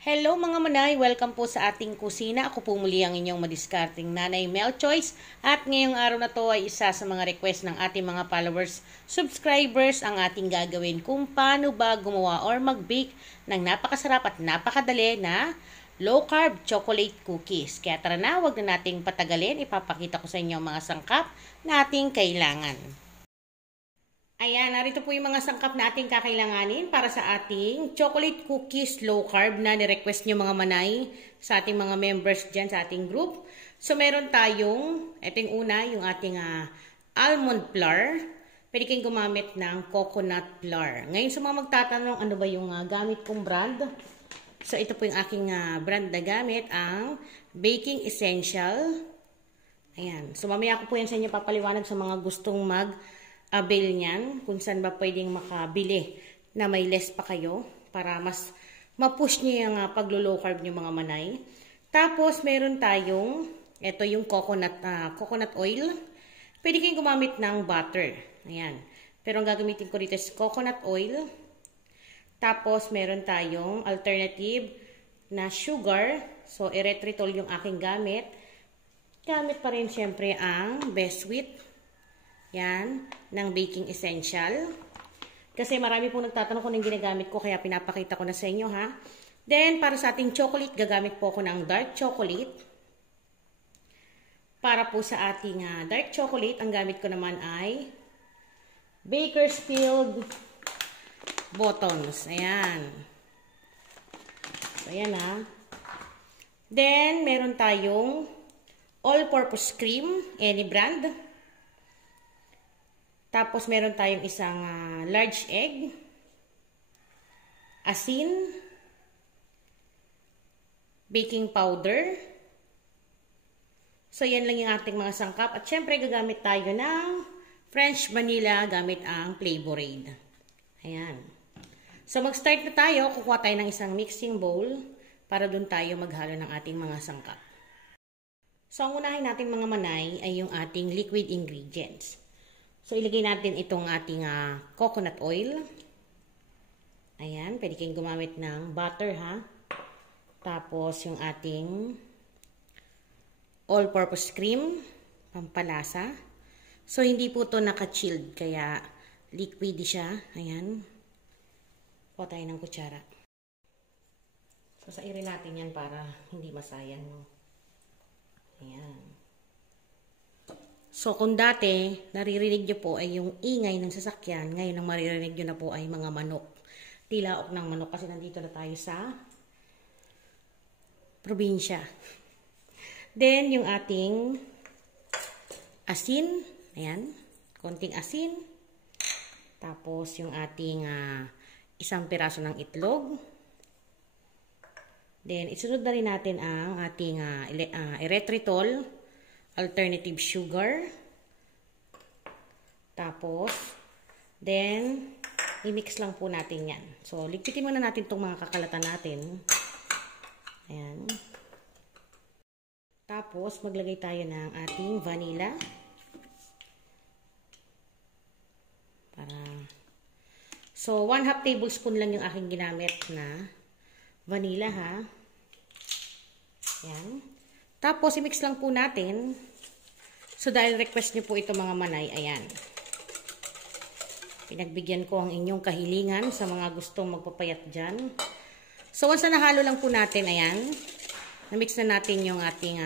Hello mga manay! Welcome po sa ating kusina. Ako po muli ang inyong madiskarting Nanay Mel Choice. At ngayong araw na to ay isa sa mga request ng ating mga followers, subscribers ang ating gagawin kung paano ba gumawa or mag-bake ng napakasarap at napakadali na low carb chocolate cookies. Kaya tara na, wag na nating patagalin. Ipapakita ko sa inyo ang mga sangkap na ating kailangan. Ayan, narito po yung mga sangkap na ating kakailanganin para sa ating chocolate cookies low carb na ni-request nyo mga manay sa ating mga members dyan sa ating group. So, meron tayong, ito yung una, yung ating almond flour. Pwede kayong gumamit ng coconut flour. Ngayon sa mga magtatanong, ano ba yung gamit kong brand? So, ito po yung aking brand na gamit, ang Baking Essential. Ayan. So, mamaya ko po yan sa inyo papaliwanag sa mga gustong avail niyan, kung saan ba pwedeng makabili na may less pa kayo para mas ma-push niyo yung paglo-low carb niyo mga manay. Tapos meron tayong ito yung coconut oil. Pwede kayong gumamit ng butter. Ayan. Pero ang gagamitin ko dito is coconut oil. Tapos meron tayong alternative na sugar. So erythritol yung aking gamit. Gamit pa rin syempre ang Best Sweet. Yan, ng Baking Essential. Kasi marami pong nagtatanong kung anong ginagamit ko, kaya pinapakita ko na sa inyo, ha. Then, para sa ating chocolate, gagamit po ako ng dark chocolate. Para po sa ating dark chocolate, ang gamit ko naman ay Bakersfield Buttons. Ayan. So, ayan, ha. Then, meron tayong all-purpose cream, any brand. Tapos, meron tayong isang large egg, asin, baking powder. So, yan lang yung ating mga sangkap. At syempre, gagamit tayo ng French vanilla gamit ang Flavorade. Ayan. So, mag-start na tayo. Kukuha tayo ng isang mixing bowl para dun tayo maghalo ng ating mga sangkap. So, ang unahin natin mga manay ay yung ating liquid ingredients. So, ilagay natin itong ating coconut oil. Ayan, pwede kayong gumamit ng butter, ha. Tapos, yung ating all-purpose cream, pampalasa. So, hindi po ito naka-chilled, kaya liquid siya. Ayan. Kuha tayo ng kutsara. So, sairin natin yan para hindi masayang, no. Ayan. So, kung dati, naririnig nyo po ay yung ingay ng sasakyan, ngayon ang maririnig nyo na po ay mga manok. Tilaok ng manok kasi nandito na tayo sa probinsya. Then, yung ating asin. Ayan. Konting asin. Tapos, yung ating isang piraso ng itlog. Then, isunod na rin natin ang ating erythritol. Alternative sugar. Tapos, then, i-mix lang po natin yan. So, ligpitin muna natin itong mga kakalatan natin. Ayan. Tapos, maglagay tayo ng ating vanilla. So, 1/2 tablespoon lang yung aking ginamit na vanilla, ha. Ayan. Tapos, i-mix lang po natin. So, dahil request nyo po ito mga manay, ayan. Pinagbigyan ko ang inyong kahilingan sa mga gustong magpapayat dyan. So, once na nahalo lang po natin, ayan. Na-mix na natin yung ating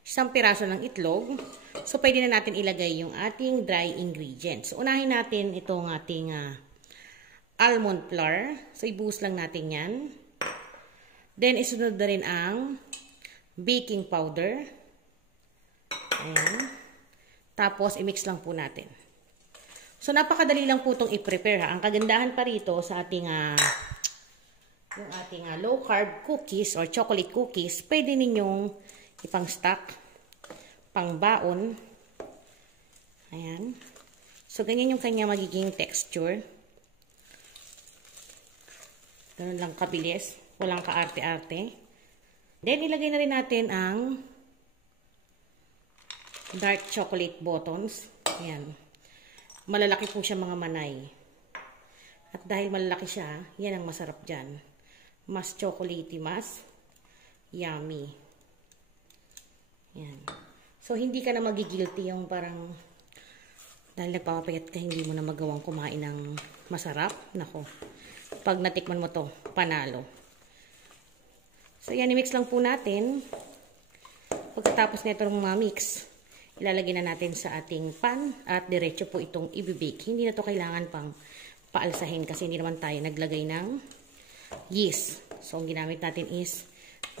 isang piraso ng itlog. So, pwede na natin ilagay yung ating dry ingredients. So, unahin natin itong ating almond flour. So, ibuhos lang natin yan. Then, isunod na rin ang baking powder. Ayan. Tapos, i-mix lang po natin. So, napakadali lang po itong i-prepare, ha. Ang kagandahan pa rito sa ating yung ating low carb cookies or chocolate cookies, pwede ninyong ipang-stock, pang-baon. Ayan. So, ganyan yung kanya magiging texture. Ganun lang kabilis. Walang kaarte-arte. Then, ilagay na rin natin ang dark chocolate buttons. Ayan. Malalaki po siya mga manay. At dahil malalaki siya, yan ang masarap dyan. mas chocolatey, mas yummy. Yan. So, hindi ka na magigilty yung parang dahil nagpapapayat ka, hindi mo na magawang kumain ng masarap. Nako, pag natikman mo to, panalo. So, yan, i-mix lang po natin. Pagkatapos nito ng ma-mix, ilalagay na natin sa ating pan at diretso po itong i-bake. Hindi na to kailangan pang paalsahin kasi hindi naman tayo naglagay ng yeast. So, ang ginamit natin is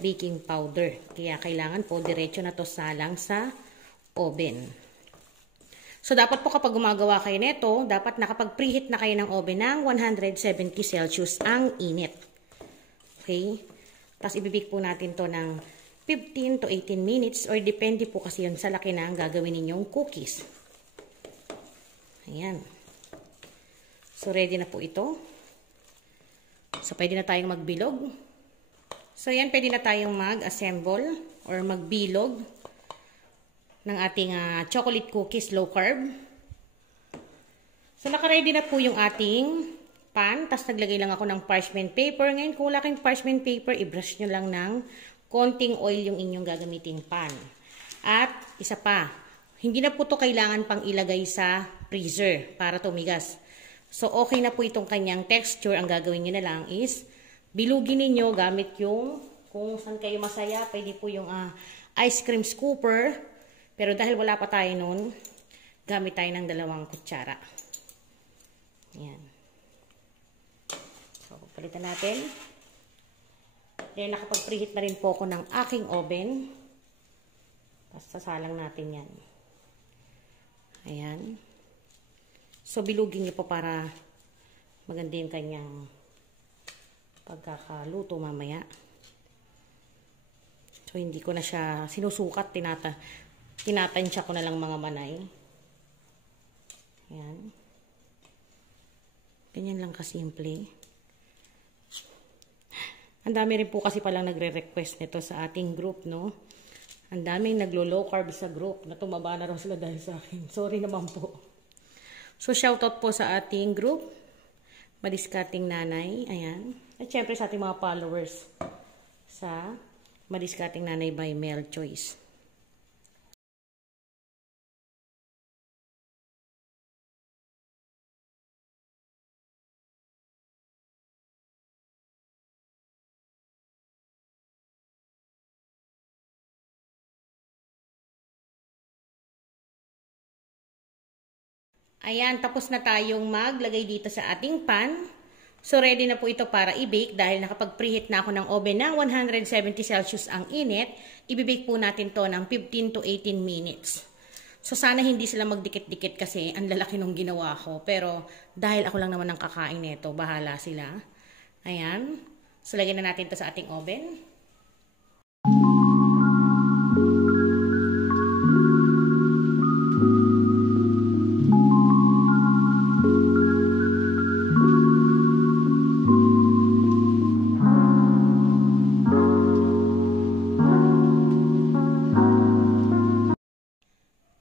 baking powder. Kaya kailangan po diretso na to salang sa oven. So, dapat po kapag gumagawa kayo nito, dapat nakapag-preheat na kayo ng oven ng 170 Celsius ang init. Okay? Tapos, ibibake po natin to ng 15 to 18 minutes or depende po kasi yun sa laki na ang gagawin ninyong cookies. Ayan. So, ready na po ito. So, pwede na tayong magbilog. So, yan, pwede na tayong mag-assemble or magbilog ng ating chocolate cookies low carb. So, naka-ready na po yung ating pan. Tapos, naglagay lang ako ng parchment paper. Ngayon, kung wala kayong parchment paper, i-brush nyo lang ng konting oil yung inyong gagamiting pan. At, isa pa, hindi na po ito kailangan pang ilagay sa freezer para tumigas. So, okay na po itong kanyang texture. Ang gagawin nyo na lang is bilugin ninyo gamit yung, kung saan kayo masaya, pwede po yung ice cream scooper. Pero dahil wala pa tayo nun, gamit tayo ng 2 kutsara. Ayan. So, palitan natin. Then, nakapag-preheat na rin po ako ng aking oven. Tapos, sasalang natin yan. Ayan. So, bilugin niyo po para maganda yung kanyang pagkakaluto mamaya. So, hindi ko na siya sinusukat. Tinatansya ko na lang mga manay. Ayan. Ganyan lang kasimple. Ang dami rin po kasi palang nagre-request nito sa ating group, no? Ang daming naglo-low carb sa group na tumaba na raw sila dahil sa akin. Sorry naman po. So, shoutout po sa ating group. Madiskarting Nanay. Ayan. At syempre sa ating mga followers sa Madiskarting Nanay by Mel Choice. Ayan, tapos na tayong maglagay dito sa ating pan. So, ready na po ito para i-bake dahil nakapag-preheat na ako ng oven ng 170 Celsius ang init. I-bake po natin to ng 15 to 18 minutes. So, sana hindi sila magdikit-dikit kasi ang lalaki nung ginawa ko. Pero, dahil ako lang naman ang kakain nito, bahala sila. Ayan. So, lagyan na natin to sa ating oven.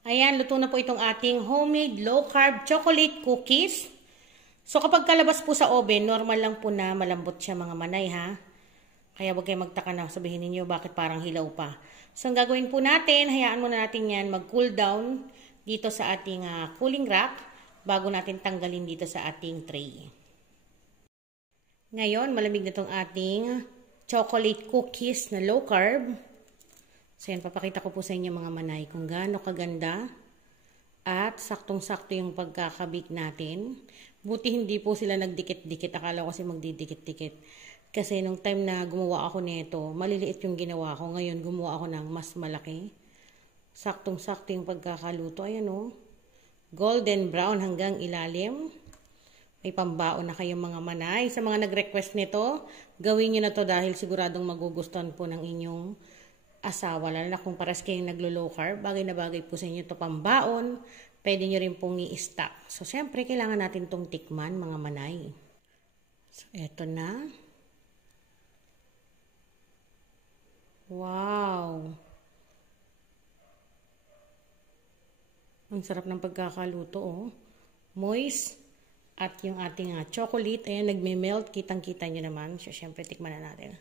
Ayan, luto na po itong ating homemade low-carb chocolate cookies. So, kapag kalabas po sa oven, normal lang po na malambot siya mga manay, ha? Kaya huwag kayo magtaka na sabihin ninyo bakit parang hilaw pa. So, ang gagawin po natin, hayaan muna natin yan mag-cool down dito sa ating cooling rack bago natin tanggalin dito sa ating tray. Ngayon, malamig na itong ating chocolate cookies na low-carb. So, yan, papakita ko po sa inyo mga manay kung gaano kaganda at saktong-sakto yung pagkakabik natin. Buti hindi po sila nagdikit-dikit. Akala ko kasi magdidikit-dikit. Kasi nung time na gumawa ako nito, maliliit yung ginawa ko. Ngayon, gumawa ako ng mas malaki. Saktong-sakto yung pagkakaluto. Ayan o. Golden brown hanggang ilalim. May pambaon na kayong mga manay. Sa mga nag-request nito, gawin nyo na to dahil siguradong magugustuhan po ng inyong asawa, lalo na kung paras kayong naglo-low carb, bagay na bagay po sa inyo ito pambaon, pwede nyo rin pong i-stock. So, syempre, kailangan natin itong tikman, mga manay. So, eto na. Wow! Ang sarap ng pagkakaluto, oh. Moist At yung ating chocolate, ayan, nagme-melt. Kitang-kita nyo naman. So, syempre, tikman na natin.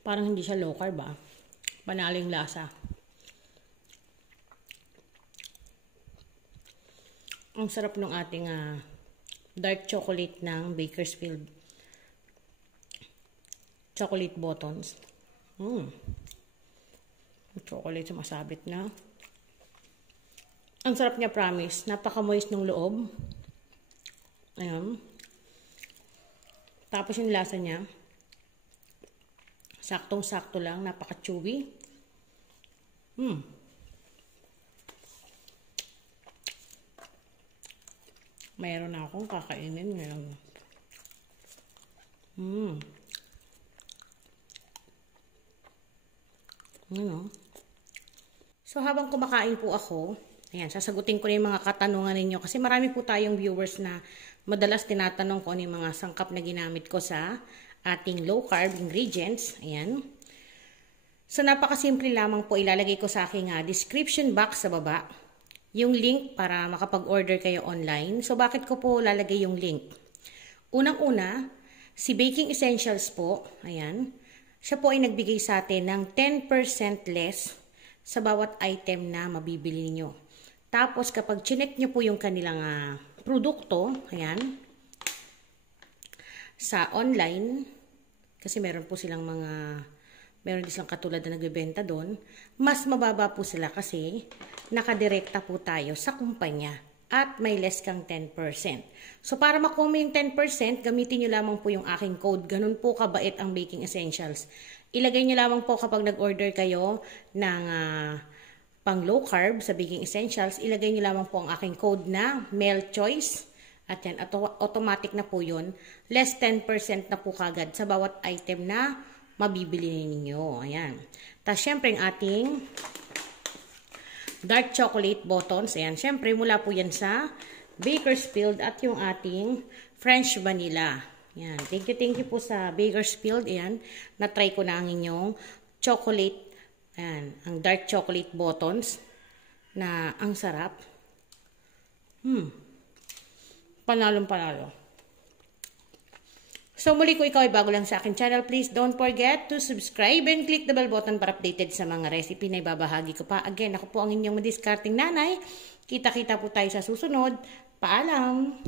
Parang hindi siya low carb ba? Panalo yung lasa. Ang sarap ng ating dark chocolate ng Bakersfield. Chocolate buttons. Chocolate sumasabit na. Ang sarap niya, promise. Napaka-moist ng loob. Ayan. Tapos yung lasa niya, saktong-sakto lang. Napaka-chewy. Mayroon na akong kakainin ngayon. So, habang kumakain po ako, ayan, sasagutin ko na yung mga katanungan ninyo. Kasi marami po tayong viewers na madalas tinatanong ko ano yung mga sangkap na ginamit ko sa ating low carb ingredients. Ayan. So, napakasimple lamang po. Ilalagay ko sa aking description box sa baba yung link para makapag-order kayo online. So, bakit ko po lalagay yung link? Unang-una, si Baking Essentials po, ayan, siya po ay nagbigay sa atin ng 10% less sa bawat item na mabibili niyo. Tapos, kapag chinek nyo po yung kanilang produkto, ayan, sa online, kasi meron din silang katulad na nagbebenta doon, mas mababa po sila kasi nakadirekta po tayo sa kumpanya at may less kang 10%. So, para makuha mo yung 10%, gamitin nyo lamang po yung aking code. Ganun po kabait ang Baking Essentials. Ilagay nyo lamang po kapag nag-order kayo ng pang low carb sa Baking Essentials, ilagay nyo lamang po ang aking code na MelChoice. At yan, automatic na po yun. Less 10% na po kagad sa bawat item na mabibili ninyo. Ayan. Tapos, syempre, yung ating dark chocolate buttons. Ayan. Syempre, mula po yan sa Bakersfield at yung ating French vanilla. Ayan. Thank you po sa Bakersfield. Ayan. Na-try ko na ang inyong chocolate. Ayan. Ang dark chocolate buttons na ang sarap. Panalong-panalo. So, muli ko ikaw ay bago lang sa akin channel, please don't forget to subscribe and click the bell button para updated sa mga recipe na ibabahagi ko pa. Again, ako po ang inyong madiskarting nanay. Kita-kita po tayo sa susunod. Paalam!